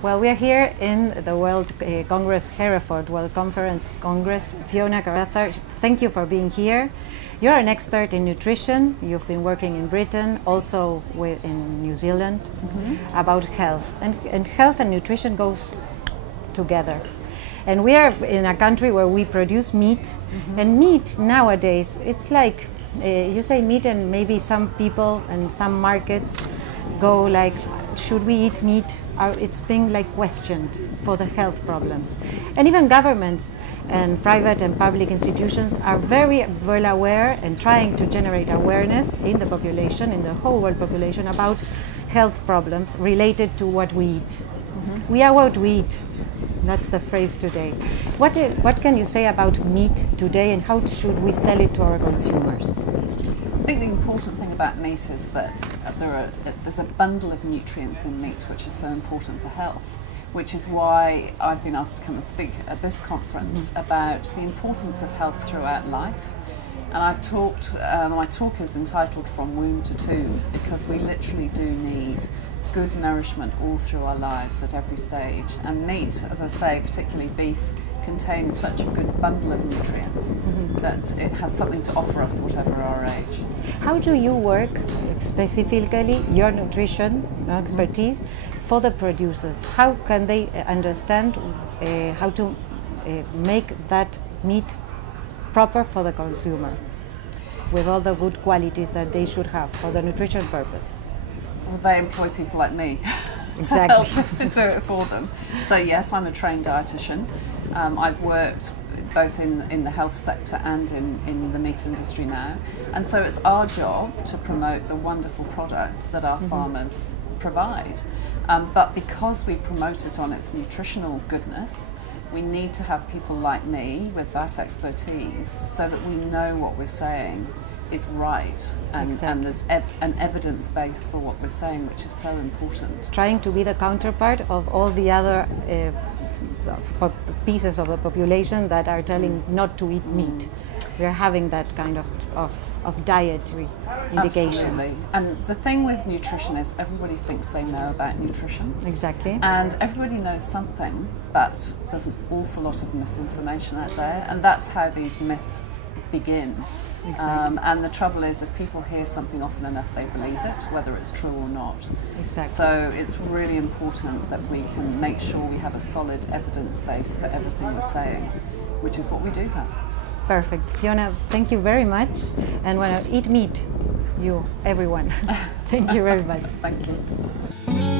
Well, we are here in the World Congress, Hereford World Conference Congress. Fiona Carruthers, thank you for being here. You're an expert in nutrition. You've been working in Britain, also in New Zealand, about health. And health and nutrition goes together. And we are in a country where we produce meat. And meat nowadays, it's like, you say meat and maybe some people and some markets go like, should we eat meat? It's being like questioned for the health problems. And even governments and private and public institutions are very well aware and trying to generate awareness in the population, in the whole world population, about health problems related to what we eat. We are what we eat. That's the phrase today. What can you say about meat today, and how should we sell it to our consumers? I think the important thing about meat is that there's a bundle of nutrients in meat which is so important for health, which is why I've been asked to come and speak at this conference about the importance of health throughout life. And I've talked, my talk is entitled From Womb to Tomb, because we literally do need good nourishment all through our lives at every stage. And meat, as I say, particularly beef, contains such a good bundle of nutrients that it has something to offer us whatever our age. How do you work specifically, your nutrition expertise, for the producers? How can they understand how to make that meat proper for the consumer with all the good qualities that they should have for the nutrition purpose? Well, they employ people like me exactly. to help do it for them. So yes, I'm a trained dietitian. I've worked both in the health sector and in the meat industry now. And so it's our job to promote the wonderful product that our farmers provide. But because we promote it on its nutritional goodness, we need to have people like me with that expertise so that we know what we're saying is right, and there's an evidence base for what we're saying, which is so important. Trying to be the counterpart of all the other pieces of the population that are telling not to eat meat. We are having that kind of dietary indications. Absolutely. And the thing with nutrition is everybody thinks they know about nutrition. Exactly. And everybody knows something, but there's an awful lot of misinformation out there, and that's how these myths begin. Exactly. And the trouble is, if people hear something often enough, they believe it, whether it's true or not. Exactly. So it's really important that we can make sure we have a solid evidence base for everything we're saying, which is what we do have. Perfect. Fiona, thank you very much. And when I eat meat, everyone. Thank you very much. Thank you.